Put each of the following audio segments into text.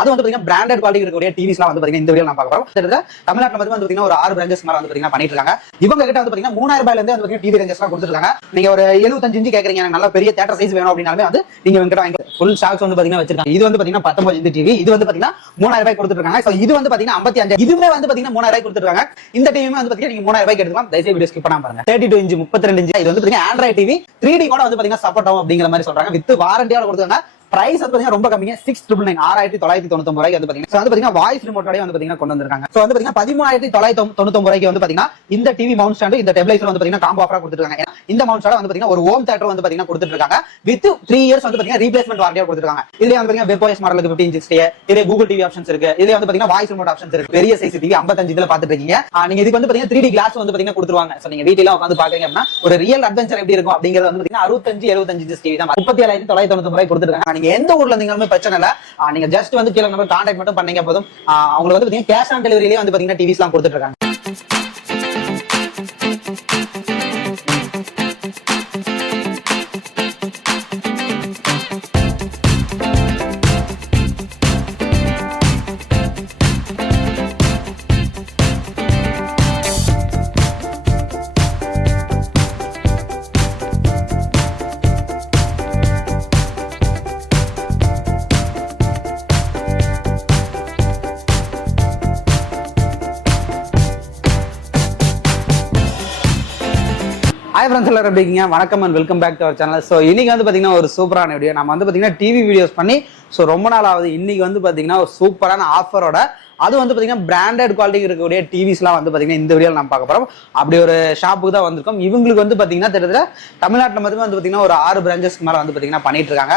அது வந்து பாத்தீங்கன்னா பிராண்டட் குவாலிட்டி இருக்கக்கூடிய டிவிஸ்லாம் வந்து பாத்தீங்கன்னா இந்த வீடியோ நான் பார்க்க போறோம். தமிழ்நாட்டுல வந்து பாத்தீங்கன்னா ஒரு 6 பிரான்ச்சஸ் மேல வந்து பாத்தீங்கன்னா பண்ணிட்டு இருக்காங்க. இவங்க கிட்ட வந்து பாத்தீங்கன்னா 3000 ரூபாயில இருந்து வந்து டிவி ரேஞ்சஸ்லாம் கொடுத்துருக்காங்க. நீங்க ஒரு 75 இன்ச் கேக்குறீங்க, எனக்கு நல்ல பெரிய தியேட்டர் சைஸ் வேணும் அப்படினாலுமே வந்து நீங்க இவங்க கிட்ட வாங்கி ஃபுல் ஸ்டாக்ஸ் வந்து பாத்தீங்கன்னா வச்சிருக்காங்க. இது வந்து பாத்தீங்கன்னா 19 இன்ச் டிவி, இது வந்து பாத்தீங்கன்னா 3000 ரூபாய் கொடுத்துருக்காங்க. சோ இது வந்து பாத்தீங்கன்னா 55, இதுமே வந்து பாத்தீங்கன்னா 3000 ரூபாய் கொடுத்துருக்காங்க. இந்த டிவியுமே வந்து பாத்தீங்கன்னா நீங்க 3000 ரூபாய்க்கு எடுத்துக்கலாம். தயவுசெய்து வீடியோ ஸ்கிப் பண்ணாம பாருங்க. 32 இன்ச் 32 இன்ச் இது வந்து பாத்தீங்கன்னா ஆண்ட்ராய்ட் டிவி 3D கூட வந்து பாத்தீங்கன்னா சப்போர்ட் ஆகும் அப்படிங்கிற மாதிரி சொல்றாங்க. வித் வாரண்டியோட கொடுத்தாங்க. பிரைஸ் வந்து பாத்தீங்கன்னா ரொம்ப கம்மிங்க, 6999 6999 ரூபாய்க்கு வந்து பாத்தீங்கன்னா வந்து பாத்தீங்கன்னா வாய்ஸ் ரிமோட்டோட வந்து பாத்தீங்கன்னா கொண்டு வந்திருக்காங்க. சோ வந்து பாத்தீங்கன்னா 13999 ரூபாய்க்கு வந்து பாத்தீங்கன்னா இந்த டிவி மவுண்ட் ஸ்டாண்ட் இந்த டெப்லைசர் வந்து பாத்தீங்கன்னா காம்போ ஆஃபரா கொடுத்துருக்காங்க. இந்த மவுண்ட் ஸ்டாண்ட் வந்து பாத்தீங்கன்னா ஒரு ஹோம் தியேட்டர் வந்து பாத்தீங்கன்னா கொடுத்துருக்காங்க. வித் 3 இயர்ஸ் வந்து பாத்தீங்கன்னா ரீப்ளேஸ்மென்ட் வாரண்டியோட கொடுத்துருக்காங்க. இதுல வந்து பாத்தீங்கன்னா வெப்ஓஎஸ் மாடலுக்கு 15 இன்ச் இதுல கூகுள் டிவி ஆப்ஷன்ஸ் இருக்கு. இதுல வந்து பாத்தீங்கன்னா வாய்ஸ் ரிமோட் ஆப்ஷன்ஸ் இருக்கு. பெரிய சைஸ் டிவி 55 இதுல பாத்துட்டு இருக்கீங்க. நீங்க இதுக்கு வந்து பாத்தீங்கன்னா 3D கிளாஸ் வந்து பாத்தீங்கன்னா கொடுத்துருவாங்க. சோ நீங்க வீட்ல உட்கார்ந்து பாக்குறீங்க அப்படின்னா ஒரு ரியல் அட்வென்ச்சர் எப்படி இருக்கும் அப்படிங்கறது வந்து பாத்தீங்கன்னா 65 75 இன்ச் டிவி தான் 37999 ரூபாய் கொடுத்துருக்காங்க. நீங்க எந்த ஊர்ல இருந்தீங்க பிரச்சனை இல்ல, நீங்க ஜஸ்ட் வந்து கீழ நம்பர் கான்டாக்ட் மட்டும் பண்ணீங்க போதும். அவங்களுக்கு வந்து பாத்தீங்கன்னா கேஷ் ஆன் டெலிவரியிலே வந்து பாத்தீங்கன்னா டிவிஸ்லாம் கொடுத்துட்டு இருக்காங்க. ஹாய் ஃப்ரெண்ட்ஸ், எல்லாரும் எப்படி இருக்கீங்க? வணக்கம் and welcome back to our channel. So இன்னைக்கு வந்து பார்த்தீங்கன்னா ஒரு சூப்பரான வீடியோ. நம்ம வந்து பார்த்தீங்கன்னா டிவி வீடியோஸ் பண்ணி ரொம்ப நாள் ஆகுது. இன்னைக்கு வந்து பார்த்தீங்கன்னா ஒரு சூப்பரான ஆஃபரோட, அது வந்து பார்த்தீங்கன்னா பிராண்டட் குவாலிட்டி இருக்கக்கூடிய டிவிஸ்லாம் வந்து பார்த்தீங்கன்னா இந்த வீடியோவில் நம்ம பார்க்க போகிறோம். அப்படி ஒரு ஷாப்புக்கு தான் வந்திருக்கோம். இவங்களுக்கு வந்து பார்த்தீங்கன்னா தெரிஞ்ச தமிழ்நாட்டில் மட்டுமே வந்து பார்த்தீங்கன்னா ஒரு 6 பிரான்ச்சஸ்க்கு மேலே வந்து பார்த்தீங்கன்னா பண்ணிட்டு இருக்காங்க.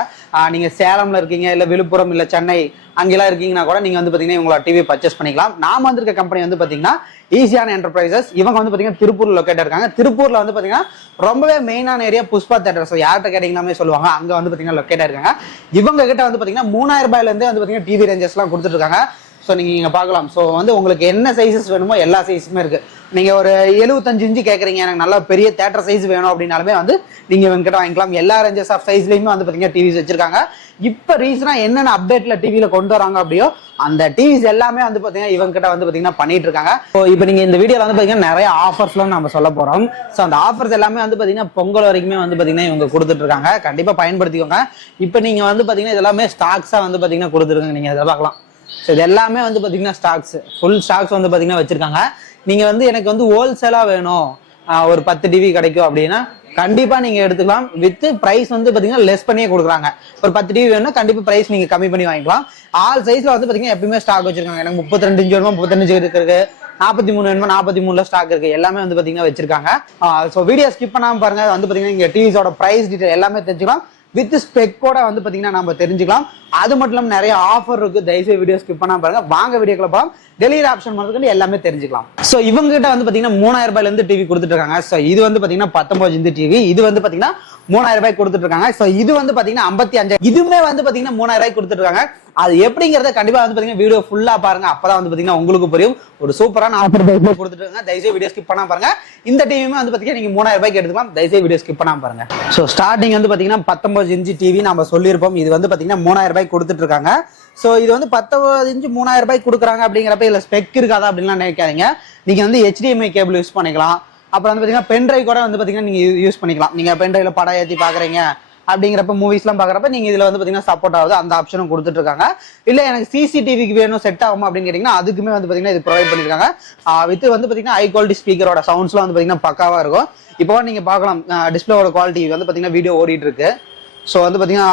நீங்கள் சேலம்ல இருக்கீங்க, இல்லை விழுப்புரம், இல்லை சென்னை அங்கெல்லாம் இருக்கீங்கன்னா கூட நீங்கள் வந்து பார்த்தீங்கன்னா உங்களோட டிவி பர்ச்சேஸ் பண்ணிக்கலாம். நாம வந்திருக்க கம்பெனி வந்து பார்த்தீங்கன்னா ஈஸியான என்டர்பிரைசஸ். இவங்க வந்து பார்த்தீங்கன்னா திருப்பூர் லொக்கேட் இருக்காங்க. திருப்பூர்ல வந்து பார்த்தீங்கன்னா ரொம்பவே மெயினான ஏரியா புஷ்பா தேட்டர். ஸோ யார்கிட்ட கேட்டீங்கன்னாமே சொல்லுவாங்க, அங்கே வந்து பார்த்தீங்கன்னா லொக்கேட் இருக்காங்க. இவங்க கிட்ட வந்து பார்த்தீங்கன்னா 3000 ரூபாயிலேருந்து வந்து பார்த்தீங்கன்னா டிவி ரேஞ்சஸ்லாம் கொடுத்துட்டு இருக்காங்க. ஸோ நீங்கள் பார்க்கலாம். ஸோ வந்து உங்களுக்கு என்ன சைஸஸ் வேணுமோ எல்லா சைஸுமே இருக்குது. நீங்கள் ஒரு 75 இன்ச்சு கேட்குறீங்க, எனக்கு நல்ல பெரிய தேட்டர் சைஸ் வேணும் அப்படின்னாலுமே வந்து நீங்கள் இவங்ககிட்ட வாங்கிக்கலாம். எல்லா ரேஞ்சஸ் ஆஃப் சைஸ்லையுமே வந்து பார்த்தீங்கன்னா டிவிஸ் வச்சிருக்காங்க. இப்போ ரீசனாக என்னென்ன அப்டேட்ல டிவியில் கொண்டு வராங்க அப்படியோ அந்த டிவிஸ் எல்லாமே வந்து பார்த்தீங்கன்னா இவங்ககிட்ட வந்து பார்த்தீங்கன்னா பண்ணிட்டு இருக்காங்க. ஸோ இப்போ நீங்கள் இந்த வீடியோவில் வந்து பார்த்தீங்கன்னா நிறைய ஆஃபர்ஸ்லாம் நம்ம சொல்ல போகிறோம். ஸோ அந்த ஆஃபர்ஸ் எல்லாமே வந்து பார்த்தீங்கன்னா பொங்கல் வரைக்குமே வந்து பார்த்தீங்கன்னா இவங்க கொடுத்துட்டு இருக்காங்க. கண்டிப்பாக பயன்படுத்திக்கோங்க. இப்போ நீங்கள் வந்து பார்த்தீங்கன்னா இதெல்லாமே ஸ்டாக்ஸாக வந்து பார்த்தீங்கன்னா கொடுத்துருக்காங்க. நீங்கள் இதை பார்க்கலாம். ஸோ இது எல்லாமே வந்து பார்த்தீங்கன்னா ஸ்டாக்ஸ், ஃபுல் ஸ்டாக்ஸ் வந்து பார்த்தீங்கன்னா வச்சிருக்காங்க. நீங்கள் வந்து எனக்கு வந்து ஹோல்சேலாக வேணும், ஒரு 10 டிவி கிடைக்கும் அப்படின்னா கண்டிப்பாக நீங்கள் எடுத்துக்கலாம். வித் ப்ரைஸ் வந்து பார்த்தீங்கன்னா லெஸ் பண்ணியே கொடுக்குறாங்க. ஒரு 10 டிவி வேணும்னா கண்டிப்பாக ப்ரைஸ் நீங்கள் கம்மி பண்ணி வாங்கிக்கலாம். ஆல் சைஸில் வந்து பார்த்தீங்கன்னா எப்பயுமே ஸ்டாக் வச்சிருக்காங்க. எனக்கு 32 இன்ச் வேணுமா 35 இருக்கு, 43 வேணுமா 43ல ஸ்டாக் இருக்கு. எல்லாமே வந்து பார்த்தீங்கன்னா வச்சிருக்காங்க. ஸோ வீடியோ ஸ்கிப் பண்ணாமல் பாருங்க. வந்து பார்த்தீங்கன்னா இங்கே டிவிஸோட ப்ரைஸ் டீட்டெயில் எல்லாமே தெரிஞ்சுக்கலாம். வித் ஸ்பெக்கோட வந்து பாத்தீங்கன்னா நம்ம தெரிஞ்சுக்கலாம். அது மட்டும் இல்லாமல் நிறைய ஆஃபர் இருக்கு. தயவுசெய்து வீடியோ ஸ்கிப் பண்ணாம பாருங்க. வாங்க வீடியோக்குள்ள போகலாம். டெலிவரி ஆப்ஷன் பண்ணுறதுக்கு எல்லாமே தெரிஞ்சுக்கலாம். ஸோ இவங்க கிட்ட வந்து பாத்தீங்கன்னா 3000 ரூபாயில இருந்து டிவி கொடுத்துட்டு இருக்காங்க. ஸோ இது வந்து பாத்தீங்கன்னா 19 இன்ச் டிவி, இது வந்து பாத்தீங்கன்னா 3000 ரூபாய் கொடுத்துட்டு இருக்காங்க. ஸோ இது வந்து பாத்தீங்கன்னா 55, இதுவுமே வந்து பாத்தீங்கன்னா 3000 ரூபாய் கொடுத்துட்டு இருக்காங்க. அது எப்படிங்கிறத கண்டிப்பா வந்து பாத்தீங்கன்னா வீடியோ ஃபுல்லா பாருங்க. அப்பதான் வந்து பாத்தீங்கன்னா உங்களுக்கு புரியும். ஒரு சூப்பரான ஆஃபர் கொடுத்துட்டு இருக்காங்க. தயவுசெய்து வீடியோ ஸ்கிப் பண்ணாம பாருங்க. இந்த டிவியுமே வந்து பாத்தீங்கன்னா நீங்க 3000 ரூபாய்க்கு எடுத்துக்கலாம். தயவுசெய்து வீடியோ ஸ்கிப் பண்ணாம பாருங்க. ஸோ ஸ்டார்டிங் வந்து பாத்தீங்கன்னா 19 இன்ச் டிவி நம்ம சொல்லியிருப்போம். இது வந்து பாத்தீங்கன்னா 3000 ரூபாய் கொடுத்துட்டு இருக்காங்க. ஸோ இது வந்து 19 இன்ச் 3000 ரூபாய் கொடுக்குறாங்க அப்படிங்கிறப்ப இதுல ஸ்பெக் இருக்காதா அப்படின்லாம் நினைக்காதீங்க. நீங்க வந்து HDMI கேபிள் யூஸ் பண்ணிக்கலாம். அப்புறம் வந்து பாத்தீங்கன்னா பென்ட்ரைவ் கூட வந்து பாத்தீங்கன்னா நீங்க யூஸ் பண்ணிக்கலாம். நீங்க பென்ட்ரைவ்ல படம் ஏற்றி பாக்குறீங்க அப்படிங்கிறப்ப மூவிஸ்லாம் பாக்குறப்ப நீங்க இதுல வந்து பாத்தீங்கன்னா சப்போர்ட் ஆகுது. அந்த ஆப்ஷனும் கொடுத்துட்டு இருக்காங்க. இல்ல எனக்கு சிசிடிவிக்கு வேணும் செட் ஆகும் அப்படின்னு கேட்டீங்கன்னா அதுக்குமே வந்து பாத்தீங்கன்னா இது ப்ரொவைட் பண்ணிருக்காங்க. வித் வந்து பாத்தீங்கன்னா ஹை குவாலிட்டி ஸ்பீக்கரோட சவுண்ட்ஸ்லாம் வந்து பாத்தீங்கன்னா பக்காவா இருக்கும். இப்போ நீங்க பார்க்கலாம் டிஸ்பிளேவோட குவாலிட்டி வந்து பாத்தீங்கன்னா வீடியோ ஓடிட்டு இருக்கு. ஸோ வந்து பாத்தீங்கன்னா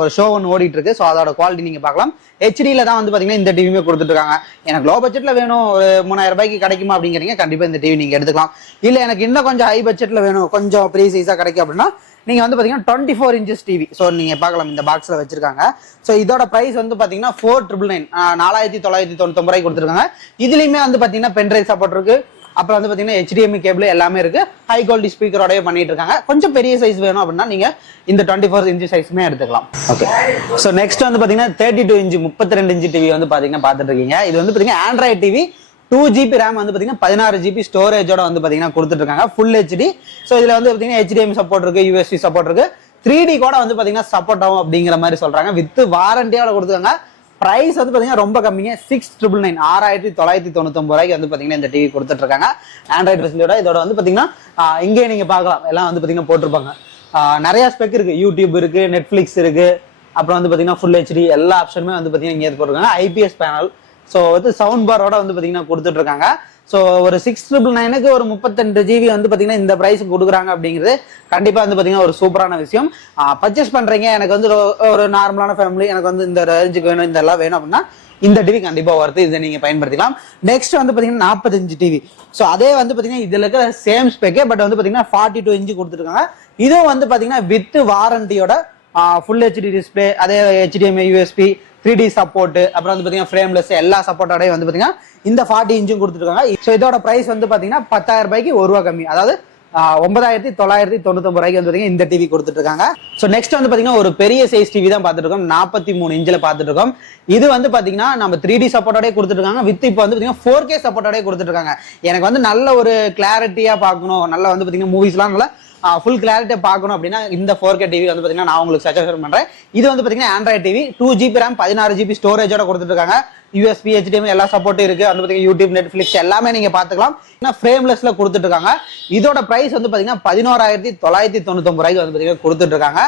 ஒரு ஷோ ஒன்று ஓடிட்டு இருக்கு. ஸோ அதோட குவாலிட்டி நீங்க பார்க்கலாம். ஹெச்டியில தான் வந்து பாத்தீங்கன்னா இந்த டிவியுமே கொடுத்துட்டு இருக்காங்க. எனக்கு லோ பட்ஜெட்ல வேணும், ஒரு 3000 ரூபாய்க்கு கிடைக்குமா அப்படிங்கிறீங்க, கண்டிப்பா இந்த டிவி நீங்க எடுத்துக்கலாம். இல்ல எனக்கு இன்னும் கொஞ்சம் ஹை பட்ஜெட்ல வேணும், கொஞ்சம் பெரிய சைஸா கிடைக்கும் அப்படின்னா நீங்க வந்து பாத்தீங்கன்னா 24 இன்ச்சஸ் டிவி. ஸோ நீங்க பார்க்கலாம் இந்த பாக்ஸ்ல வச்சிருக்காங்க. ஸோ இதோட பிரைஸ் வந்து பாத்தீங்கன்னா 4999 4999 ரூபாய் கொடுத்துருக்காங்க. இதுலயுமே வந்து பாத்தீங்கன்னா பென்ட்ரைவ் சப்போர்ட் இருக்கு. அப்புறம் வந்து பாத்தீங்கன்னா HDMI கேபிள் எல்லாமே இருக்கு. ஹை குவாலிட்டி ஸ்பீக்கரோடய பண்ணிட்டு இருக்காங்க. கொஞ்சம் பெரிய சைஸ் வேணும் அப்படின்னா நீங்க இந்த 24 இன்ச் சைஸ்மே எடுத்துக்கலாம். ஓகே. ஸோ நெக்ஸ்ட் வந்து பாத்தீங்கன்னா 32 இன்ச் 32 இன்ச் டிவி வந்து பாத்தீங்கன்னா பாத்துட்டு இருக்கீங்க. இது வந்து பாத்தீங்கன்னா ஆண்ட்ராய்ட் டிவி 2GB RAM வந்து பாத்தீங்கன்னா 16GB ஸ்டோரேஜோட வந்து பாத்தீங்கன்னா கொடுத்துட்டு இருக்காங்க. Full HD. ஸோ இதுல வந்து பாத்தீங்கன்னா HDMI சப்போர்ட் இருக்கு, USB சப்போர்ட் இருக்கு, 3D கூட வந்து பாத்தீங்கன்னா சப்போர்ட் ஆகும் அப்படிங்கிற மாதிரி சொல்றாங்க. வித் வாரண்டியோட கொடுத்துருக்காங்க. பிரைஸ் வந்து பாத்தீங்கன்னா ரொம்ப கம்மிங்க, 6,999 6999 வந்து பாத்தீங்கன்னா இந்த டிவி கொடுத்துட்டு இருக்காங்க. ஆண்ட்ராய்டு ஃபெசிலிட்டியோட இதோட வந்து பாத்தீங்கன்னா இங்கே நீங்க பார்க்கலாம், எல்லாம் வந்து பாத்தீங்கன்னா போட்டிருப்பாங்க. நிறைய ஸ்பெக் இருக்கு, யூடியூப் இருக்கு, நெட்ஃபிளிக்ஸ் இருக்கு, அப்புறம் வந்து பாத்தீங்கன்னா ஃபுல் ஹெச்டி எல்லா ஆப்ஷனுமே வந்து பாத்தீங்கன்னா இங்கே போட்டிருக்காங்க. ஐபிஎஸ் பேனல், ஸோ வந்து சவுண்ட் பாரோட வந்து பாத்தீங்கன்னா கொடுத்துட்டு இருக்காங்க. ஸோ ஒரு 6,999க்கு ஒரு 32 GB வந்து பாத்தீங்கன்னா இந்த பிரைஸ் கொடுக்குறாங்க அப்படிங்கிறது கண்டிப்பா வந்து பாத்தீங்கன்னா ஒரு சூப்பரான விஷயம். பர்ச்சேஸ் பண்றீங்க, எனக்கு வந்து ஒரு நார்மலான ஃபேமிலி, எனக்கு வந்து இந்த ரேஞ்சுக்கு வேணும், இந்த எல்லாம் வேணும் அப்படின்னா இந்த டிவி கண்டிப்பா வருது, இதை நீங்க பயன்படுத்திக்கலாம். நெக்ஸ்ட் வந்து பாத்தீங்கன்னா 45 டிவி. ஸோ அதே வந்து பாத்தீங்கன்னா இதுல இருக்கிற சேம் ஸ்பெக்கே, பட் வந்து பாத்தீங்கன்னா 42 இன்ச்சு கொடுத்துருக்காங்க. இதுவும் வந்து பாத்தீங்கன்னா வித் வாரண்டியோட ஃபுல் ஹெச்டி டிஸ்பிளே, அதே HDMI USB 3D சப்போர்ட், அப்புறம் வந்து பாத்தீங்கன்னா ஃப்ரேம்லெஸ் எல்லா சப்போர்ட்டோடய வந்து பாத்தீங்கன்னா இந்த 40 இன்ச்சும் கொடுத்துருக்காங்க. ஸோ இதோட பிரைஸ் வந்து பாத்தீங்கன்னா 10,000 ரூபாய்க்கு ₹1 கம்மி, அதாவது 9,999 வந்து பாத்தீங்கன்னா இந்த டிவி கொடுத்துட்டு இருக்காங்க. ஸோ நெக்ஸ்ட் வந்து பாத்தீங்கன்னா ஒரு பெரிய சைஸ் டிவி தான் பார்த்துட்டு இருக்கோம், 43 இன்ச்சில் பார்த்துட்டு இருக்கோம். இது வந்து பாத்தீங்கன்னா நம்ம 3D சப்போர்ட்டோட கொடுத்துட்டு இருக்காங்க, வித் இப்போ வந்து பாத்தீங்கன்னா 4K சப்போர்ட்டோட கொடுத்துட்டு இருக்காங்க. எனக்கு வந்து நல்ல ஒரு கிளாரிட்டியா பார்க்கணும், நல்லா வந்து பாத்தீங்கன்னா மூவிஸ்லாம் நல்லா ஃபுல் கிளாரிட்டியை பார்க்கணும் அப்படின்னா இந்த 4K டிவி வந்து பாத்தீங்கன்னா நான் உங்களுக்கு சஜஷன் பண்றேன். இது வந்து பாத்தீங்கன்னா Android TV, 2GB RAM 16 GB ஸ்டோரேஜோட கொடுத்துட்டு இருக்காங்க. USB HDMI எல்லா சப்போர்ட்டும் இருக்கு, வந்து பாத்தீங்கன்னா யூடியூப் நெட்ஃபிளிக்ஸ் எல்லாமே நீங்க பாத்துக்கலாம். ஃப்ரேம்லெஸ்ல கொடுத்துட்டு இருக்காங்க. இதோட பிரைஸ் வந்து பாத்தீங்கன்னா 11,999 வந்து பாத்தீங்கன்னா கொடுத்துட்டு இருக்காங்க.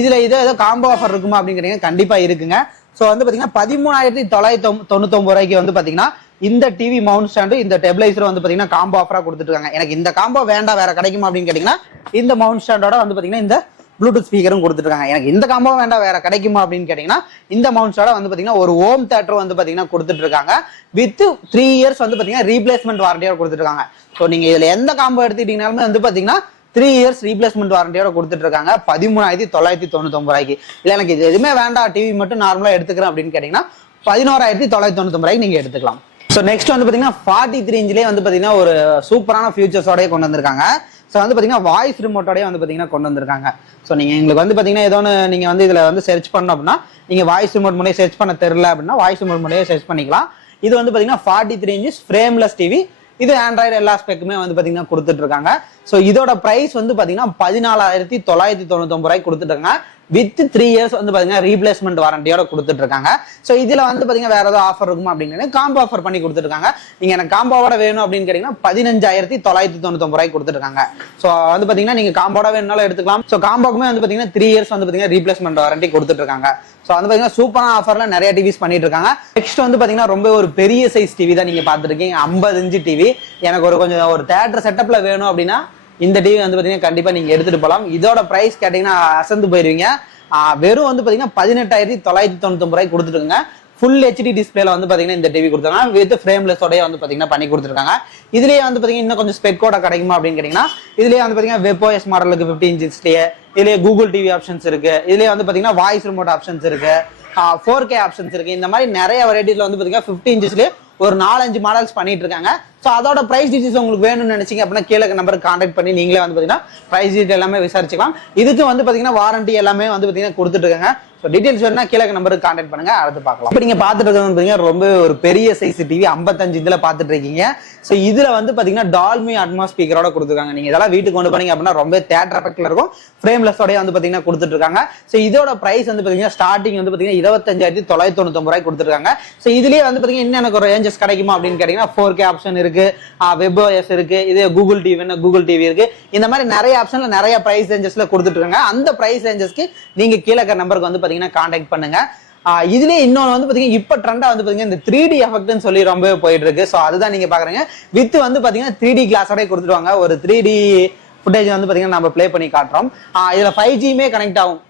இதுல ஏதோ காம்போ ஆஃபர் இருக்குமா அப்படின்னு கண்டிப்பா இருக்குங்க. ஸோ வந்து பாத்தீங்கன்னா 13,999 வந்து பாத்தீங்கன்னா இந்த டிவி மவுண்ட் ஸ்டாண்டு, இந்த டெபிளைசர் வந்து பாத்தீங்கன்னா காம்போ ஆஃபரா கொடுத்துட்டு இருக்காங்க. எனக்கு இந்த காம்போ வேண்டாம், வேற கிடைக்குமா அப்படின்னு கேட்டீங்கன்னா இந்த மவுண்ட் ஸ்டாண்டோட வந்து பாத்தீங்கன்னா இந்த ப்ளூடூத் ஸ்பீக்கரும் கொடுத்துட்டு இருக்காங்க. எனக்கு இந்த காம்போ வேண்டாம், வேற கிடைக்குமா அப்படின்னு கேட்டீங்கன்னா இந்த மவுண்ட் ஸ்டாண்டோட வந்து பாத்தீங்கன்னா ஒரு ஹோம் தியேட்டர் வந்து பாத்தீங்கன்னா கொடுத்துட்டு இருக்காங்க. வித் 3 இயர்ஸ் வந்து பாத்தீங்கன்னா ரீப்ளேஸ்மெண்ட் வாரண்டியோட கொடுத்துட்டு இருக்காங்க. ஸோ நீங்க இதுல எந்த காம்போ எடுத்துக்கிட்டீங்கன்னாலுமே வந்து பாத்தீங்கன்னா 3 இயர்ஸ் ரீப்ளேஸ்மெண்ட் வாரண்டியோட கொடுத்துட்டு இருக்காங்க 13,999. இல்ல எனக்கு இது எதுவுமே வேண்டாம், டிவி மட்டும் நார்மலா எடுத்துக்கிறேன் அப்படின்னு கேட்டீங்கன்னா 11,999 நீங்க எடுத்துக்கலாம். ஸோ நெக்ஸ்ட் வந்து பாத்தீங்கன்னா 43 இன்ச்லேயே வந்து பாத்தீங்கன்னா ஒரு சூப்பரான ஃபியூச்சர்ஸோடய கொண்டு வந்திருக்காங்க. ஸோ வந்து பாத்தீங்கன்னா வாய்ஸ் ரிமோட்டோடய வந்து பாத்தீங்கன்னா கொண்டு வந்திருக்காங்க. ஸோ நீங்க எங்களுக்கு வந்து பாத்தீங்கன்னா ஏதோ நீங்க வந்து இதுல வந்து சர்ச் பண்ணணும் அப்படின்னா, நீங்க வாய்ஸ் ரிமோட் மூலியம் சர்ச் பண்ண தெரியல அப்படின்னா வாய்ஸ் ரிமோட் மூலியம் சர்ச் பண்ணிக்கலாம். இது வந்து பாத்தீங்கன்னா 43 இன்ச் ஃப்ரேம்லெஸ் டிவி. இது ஆண்ட்ராய்டு எல்லா ஸ்பெக்குமே வந்து பாத்தீங்கன்னா கொடுத்துட்டு இருக்காங்க. ஸோ இதோட பிரைஸ் வந்து பாத்தீங்கன்னா 14,999 கொடுத்துட்டு இருக்காங்க. வித் 3 இயர்ஸ் வந்து பாத்தீங்கன்னா ரீப்ளேஸ்மெண்ட் வாரண்டியோட கொடுத்துட்டு இருக்காங்க. ஸோ இதுல வந்து பாத்தீங்கன்னா வேற ஏதாவது ஆஃபர் இருக்குமா அப்படின்னு காம்போ ஆஃபர் பண்ணி கொடுத்துருக்காங்க. நீங்க எனக்கு காம்போவோட வேணும் அப்படின்னு கேட்டீங்கன்னா 15,999 கொடுத்துருக்காங்க. ஸோ வந்து பாத்தீங்கன்னா நீங்க காம்போட வேணும்னாலும் எடுத்துக்கலாம். ஸோ காம்போக்குமே வந்து பாத்தீங்கன்னா 3 இயர்ஸ் வந்து பாத்தீங்கன்னா ரீப்ளேஸ்மெண்ட் வாரண்டி கொடுத்துட்டு இருக்காங்க. ஸோ வந்து பாத்தீங்கன்னா சூப்பரான ஆஃபர்ல நிறைய டிவிஸ் பண்ணிட்டு இருக்காங்க. நெக்ஸ்ட் வந்து பாத்தீங்கன்னா ரொம்ப ஒரு பெரிய சைஸ் டிவி தான் நீங்க பாத்துருக்கீங்க, 50 இன்ச்சு டிவி. எனக்கு ஒரு தியேட்டர் செட்டப்ல வேணும் அப்படின்னா இந்த டிவி வந்து பாத்தீங்கன்னா கண்டிப்பா நீங்க எடுத்துட்டு போகலாம். இதோட பிரைஸ் கேட்டீங்கன்னா அசந்து போயிருவீங்க. வெறும் வந்து பாத்தீங்கன்னா 18,999 கொடுத்துருங்க. ஃபுல் ஹெச்டி டிஸ்பிளேல வந்து பாத்தீங்கன்னா இந்த டிவி கொடுத்துருக்காங்க, வித் ஃப்ரேம்லெஸோடய வந்து பாத்தீங்கன்னா பண்ணி கொடுத்துருக்காங்க. இதுலயே வந்து பாத்தீங்கன்னா இன்னும் கொஞ்சம் ஸ்பெக்கோட கிடைக்குமா அப்படின்னு கேட்டீங்கன்னா இதுலயே வந்து பாத்தீங்கன்னா வெப்ஓஎஸ் மாடலுக்கு 15 இன்ச்லயே இதுலயே கூகுள் டிவி ஆப்ஷன்ஸ் இருக்கு. இதுலயே வந்து பாத்தீங்கன்னா வாய்ஸ் ரிமோட் ஆப்ஷன்ஸ் இருக்கு, 4K ஆப்ஷன்ஸ் இருக்கு. இந்த மாதிரி நிறைய வெரைட்டிஸ்ல வந்து பாத்தீங்கன்னா 50 இன்ச்சஸ்லயே ஒரு 4-5 மாடல்ஸ் பண்ணிட்டு இருக்காங்க. ஸோ அதோட பிரைஸ் டீடைல்ஸ் உங்களுக்கு வேணும்னு நினைச்சீங்க அப்படின்னா கீழே நம்பருக்கு கான்டாக்ட் பண்ணி நீங்களே வந்து பாத்தீங்கன்னா பிரைஸ் டீடைல் எல்லாமே விசாரிச்சுக்கலாம். இதுக்கு வந்து பாத்தீங்கன்னா வாரண்டி எல்லாமே வந்து பாத்தீங்கன்னா கொடுத்துட்டு இருக்காங்க. ஸோ டீடைல்ஸ் வேணும்னா கீழே நம்பருக்கு கான்டாக்ட் பண்ணுங்க, அடுத்து பார்க்கலாம். இப்போ நீங்க பார்த்துட்டு இருக்கிறது ரொம்ப ஒரு பெரிய சைஸ் டிவி, 55 இதுல பார்த்துட்டு இருக்கீங்க. ஸோ இதுல வந்து பாத்தீங்கன்னா டால்மி அட்மாஸ் ஸ்பீக்கரோட கொடுத்துருக்காங்க. நீங்க இதெல்லாம் வீட்டுக்கு கொண்டு போனீங்க அப்படின்னா ரொம்ப தியேட்டர் எஃபெக்ட்ல இருக்கும், ஃப்ரேம்லெஸோடய வந்து பாத்தீங்கன்னா கொடுத்துட்டு இருக்காங்க. ஸோ இதோட பிரைஸ் வந்து பாத்தீங்கன்னா ஸ்டார்டிங் வந்து பாத்தீங்கன்னா 25,999 கொடுத்துருக்காங்க. ஸோ இதுலயே வந்து பாத்தீங்கன்னா இன்னும் எனக்கு ஒரு ரேஞ்சஸ் கிடைக்குமா அப்படின்னு கேட்டீங்கன்னா 4K ஆப்ஷன் இருக்கு, வெப்ஓஎஸ் இருக்கு, இதே கூகுள் டிவி கூகுள் டிவி இருக்கு. இந்த மாதிரி நிறைய ஆப்ஷன்ல நிறைய பிரைஸ் ரேஞ்சஸ்ல கொடுத்துட்டு இருக்காங்க. அந்த பிரைஸ் ரேஞ்சஸ்க்கு நீங்க கீழே நம்பருக்கு வந்து பாத்தீங்கன்னா கான்டாக்ட் பண்ணுங்க. இதுலயே இன்னொன்று வந்து பாத்தீங்கன்னா இப்ப ட்ரெண்டா வந்து பாத்தீங்கன்னா இந்த 3D எஃபெக்ட்னு சொல்லி ரொம்ப போயிட்டு இருக்கு. ஸோ அதுதான் நீங்க பாக்குறீங்க. வித் வந்து பாத்தீங்கன்னா 3D கிளாஸோட கொடுத்துருவாங்க. ஒரு 3D ஃபுட்டேஜ் வந்து பாத்தீங்கன்னா நம்ம பிளே பண்ணி காட்டுறோம். இதுல 5Gமே கனெக்ட் ஆகும்.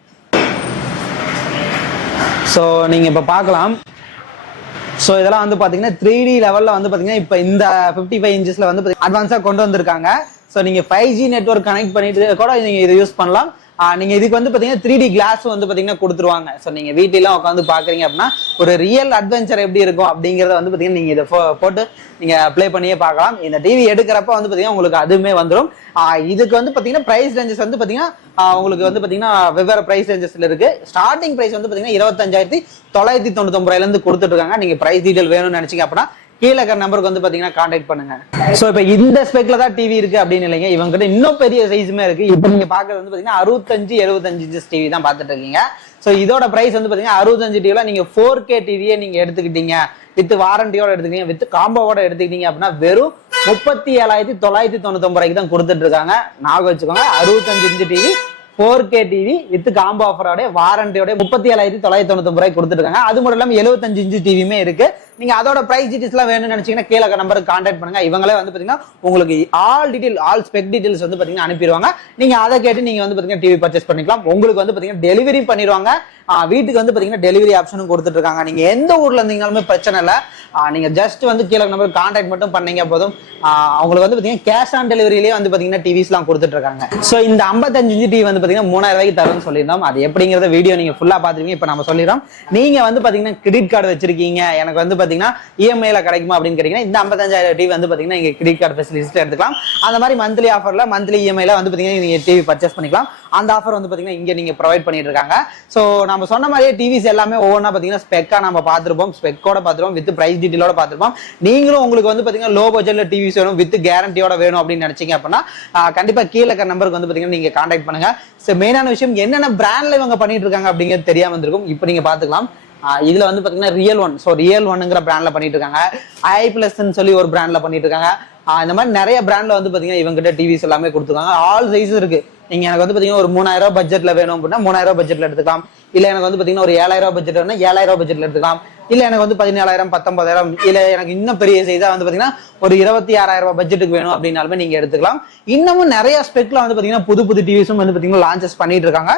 ஸோ நீங்க இப்ப பார்க்கலாம். ஸோ இதெல்லாம் வந்து பாத்தீங்கன்னா 3D லெவல்ல வந்து பாத்தீங்கன்னா இப்ப இந்த 55 இன்ச்சஸ்ல வந்து அட்வான்ஸா கொண்டு வந்திருக்காங்க. ஸோ நீங்க 5G நெட்வொர்க் கனெக்ட் பண்ணிட்டு கூட நீங்க இதை யூஸ் பண்ணலாம். நீங்க இதுக்கு வந்து பாத்தீங்கன்னா 3D கிளாஸ் வந்து பாத்தீங்கன்னா கொடுத்துருவாங்க. ஸோ நீங்க வீட்டிலாம் உட்காந்து பாக்குறீங்க அப்படின்னா ஒரு ரியல் அட்வென்ச்சர் எப்படி இருக்கும் அப்படிங்கறத வந்து பாத்தீங்கன்னா நீங்க இதை போட்டு நீங்க ப்ளே பண்ணியே பார்க்கலாம். இந்த டிவி எடுக்கிறப்ப வந்து பாத்தீங்கன்னா உங்களுக்கு அதுவுமே வந்துடும். இதுக்கு வந்து பாத்தீங்கன்னா பிரைஸ் ரேஞ்சஸ் வந்து பாத்தீங்கன்னா உங்களுக்கு வந்து பாத்தீங்கன்னா வெவ்வேறு பிரைஸ் ரேஞ்சஸ்ல இருக்கு. ஸ்டார்டிங் பிரைஸ் வந்து பாத்தீங்கன்னா 25,999 இருந்து கொடுத்துட்டு இருக்காங்க. நீங்க பிரைஸ் டீடைல் வேணும்னு நினைச்சீங்க அப்படின்னா கீழே இருக்கிற நம்பருக்கு வந்து பாத்தீங்கன்னா கான்டாக்ட் பண்ணுங்க. சோ இப்ப இந்த ஸ்பெக்ல தான் டிவி இருக்கு அப்படின்னு இல்லைங்க, இவங்க கிட்ட இன்னும் பெரிய சைஸுமே இருக்கு. இப்ப நீங்க பாக்குறது வந்து பாத்தீங்கன்னா 65-75 இன்ச்சஸ் டிவி தான் பாத்துட்டு இருக்கீங்க. ஸோ இதோட பிரைஸ் வந்து பாத்தீங்கன்னா 65 டிவில நீங்க 4K டிவியே நீங்க எடுத்துக்கிட்டீங்க, வித் வாரண்டியோட எடுத்துக்கிட்டீங்க, வித் காம்போவோட எடுத்துக்கிட்டீங்க அப்படின்னா வெறும் 37,999 ரூபாய்க்கு தான் கொடுத்துட்டு இருக்காங்க. ஞாபகம் வச்சுக்கோங்க, 65 inch TV 4K TV with combo ஆஃபரோட வாரண்டியோட 37,999 ரூபாய்க்கு கொடுத்துருக்காங்க. அது மட்டும் இல்லாம 75 இன்ச் டிவியுமே இருக்கு. நீங்க அதோட பிரைஸ் டீடைல்ஸ் எல்லாம் வேணும்னு நினைச்சீங்கன்னா கீழே நம்பருக்கு கான்டாக்ட் பண்ணுங்க. இவங்களே வந்து பாத்தீங்கன்னா உங்களுக்கு ஆல் ஸ்பெக் டீடைல்ஸ் வந்து பாத்தீங்கன்னா அனுப்பிடுவாங்க. நீங்க அதை கேட்டு நீங்க வந்து பாத்தீங்கன்னா டிவி பர்ச்சேஸ் பண்ணிக்கலாம். உங்களுக்கு வந்து பாத்தீங்கன்னா டெலிவரி பண்ணிடுவாங்க. வீட்டுக்கு வந்து பாத்தீங்கன்னா டெலிவரி ஆப்ஷனும் கொடுத்துட்டு இருக்காங்க. நீங்க எந்த ஊர்ல இருந்தீங்களுமே பிரச்சனை இல்லை. நீங்க ஜஸ்ட் வந்து கீழே நம்பருக்கு கான்டாக்ட் மட்டும் பண்ணீங்க போதும். அவங்களுக்கு வந்து பாத்தீங்கன்னா கேஷ் ஆன் டெலிவரியிலேயே வந்து பாத்தீங்கன்னா டிவிஸ் எல்லாம் கொடுத்துட்டு இருக்காங்க. ஸோ இந்த 55 இன்ச் டிவி வந்து பாத்தீங்கன்னா 3000 ரூபாய்க்கு தரும்னு சொல்லியிருந்தோம். அது எப்படிங்கிறத வீடியோ நீங்க ஃபுல்லா பாத்துருக்கீங்க. இப்ப நம்ம சொல்லிடுறோம். நீங்க வந்து பாத்தீங்கன்னா கிரெடிட் கார்டு வச்சிருக்கீங்க, எனக்கு வந்து பாத்தீங்கன்னா இஎம்ஐல கிடைக்குமா அப்படின்னு கேட்டீங்கன்னா இந்த 55,000 டிவி வந்து பாத்தீங்கன்னா நீங்க கிரெடிட் கார்டு ஃபெசிலிட்டி எடுத்துக்கலாம். அந்த மாதிரி மந்த்லி ஆஃபர்ல மந்த்லி இஎம்ஐல வந்து பாத்தீங்கன்னா நீங்க டிவி பர்ச்சேஸ் பண்ணிக்கலாம். அந்த ஆஃபர் வந்து பாத்தீங்கன்னா இங்க நீங்க ப்ரொவைட் பண்ணிட்டு இருக்காங்க. ஸோ நம்ம சொன்ன மாதிரியே டிவிஸ் எல்லாமே ஒவ்வொன்றா பாத்தீங்கன்னா ஸ்பெக்கா நம்ம பார்த்திருப்போம், ஸ்பெக்கோட பார்த்திருப்போம், வித் பிரைஸ் டீடைலோட பார்த்திருப்போம். நீங்களும் உங்களுக்கு வந்து பாத்தீங்கன்னா லோ பட்ஜெட்ல டிவிஸ் வேணும், வித் கேரண்டியோட வேணும் அப்படின்னு நினைச்சீங்க அப்படின்னா கண்டிப்பா கீழே இருக்க நம்பருக்கு வந்து பாத்தீங்கன்னா நீங்க கான்டாக்ட் பண்ணுங்க. மெயினான விஷயம் என்னென்ன பிராண்ட்ல இவங்க பண்ணிட்டு இருக்காங்க அப்படிங்கிறது தெரியாம இருந்திருக்கும். இப்போ நீங்க பாத்துக்கலாம். இதுல வந்து பாத்தீங்கன்னா ரியல் ஒன்ங்கிற பிராண்ட்ல பண்ணிட்டு இருக்காங்க. i+ சொல்லி ஒரு பிராண்ட்ல பண்ணிட்டு இருக்காங்க. இந்த மாதிரி நிறைய பிராண்ட்ல வந்து பாத்தீங்கன்னா இவங்க கிட்ட டிவிஸ் எல்லாமே கொடுத்துருக்காங்க. ஆல் சைஸ் இருக்கு. நீங்க எனக்கு வந்து பாத்தீங்கன்னா ஒரு 3000 ரூபாய் பட்ஜெட்ல வேணும் அப்படின்னா 3000 ரூபாய் பட்ஜெட்ல எடுத்துக்கலாம். இல்ல எனக்கு வந்து பாத்தீங்கன்னா ஒரு 7000 ரூபாய் பட்ஜெட் வேணும்னா 7000 ரூபாய் பட்ஜெட்ல எடுத்துக்கலாம். இல்ல எனக்கு வந்து 17,000 19,000 இல்ல எனக்கு இன்னும் பெரிய சைஸா வந்து பாத்தீங்கன்னா ஒரு 26,000 ரூபாய் பட்ஜெட்டுக்கு வேணும் அப்படின்னாலுமே நீங்க எடுத்துக்கலாம். இன்னமும் நிறைய ஸ்பெக்ல வந்து பாத்தீங்கன்னா புது டிவிஸும் வந்து பாத்தீங்கன்னா லான்ச்சஸ் பண்ணிட்டு இருக்காங்க.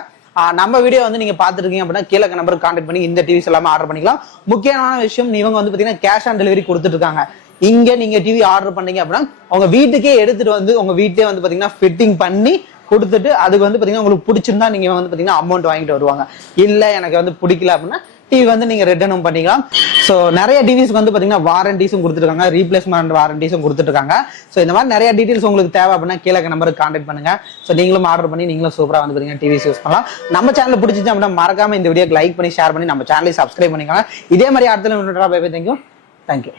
நம்ம வீடியோ வந்து நீங்க பாத்துருக்கீங்க அப்படின்னா கீழே நம்பருக்கு கான்டாக்ட் பண்ணி இந்த டிவிஸ் எல்லாமே ஆர்டர் பண்ணிக்கலாம். முக்கியமான விஷயம் இவங்க வந்து பாத்தீங்கன்னா கேஷ் ஆன் டெலிவரி கொடுத்துட்டு இருக்காங்க. இங்க நீங்க டிவி ஆர்டர் பண்ணீங்க அப்படின்னா உங்க வீட்டுக்கே எடுத்துட்டு வந்து உங்க வீட்டே வந்து பாத்தீங்கன்னா ஃபிட்டிங் பண்ணி கொடுத்துட்டு அதுக்கு வந்து பாத்தீங்கன்னா உங்களுக்கு பிடிச்சிருந்தா நீங்க வந்து பாத்தீங்கன்னா அமௌண்ட் வாங்கிட்டு வருவாங்க. இல்ல எனக்கு வந்து பிடிக்கல அப்படின்னா டிவி வந்து நீங்க ரிட்டர்னும் பண்ணிக்கலாம். ஸோ நிறைய டிவிஸ்க்கு வந்து பாத்தீங்கன்னா வாரண்டிஸும் கொடுத்துருக்காங்க, ரீப்ளேஸ்மெண்ட் வாரண்டிஸும் கொடுத்துருக்காங்க. ஸோ இந்த மாதிரி நிறைய டீடைல்ஸ் உங்களுக்கு தேவை அப்படின்னா கீழே நம்பருக்கு கான்டாக்ட் பண்ணுங்க. ஸோ நீங்களும் ஆர்டர் பண்ணி நீங்களும் சூப்பரா வந்து பாத்தீங்கன்னா டிவிஸ் யூஸ் பண்ணலாம். நம்ம சேனல் பிடிச்சிச்சு அப்படின்னா மறக்காம இந்த வீடியோக்கு லைக் பண்ணி ஷேர் பண்ணி நம்ம சேனலை சப்ஸ்கிரைப் பண்ணிக்கோங்க. இதே மாதிரி அடுத்த தேங்க்யூ.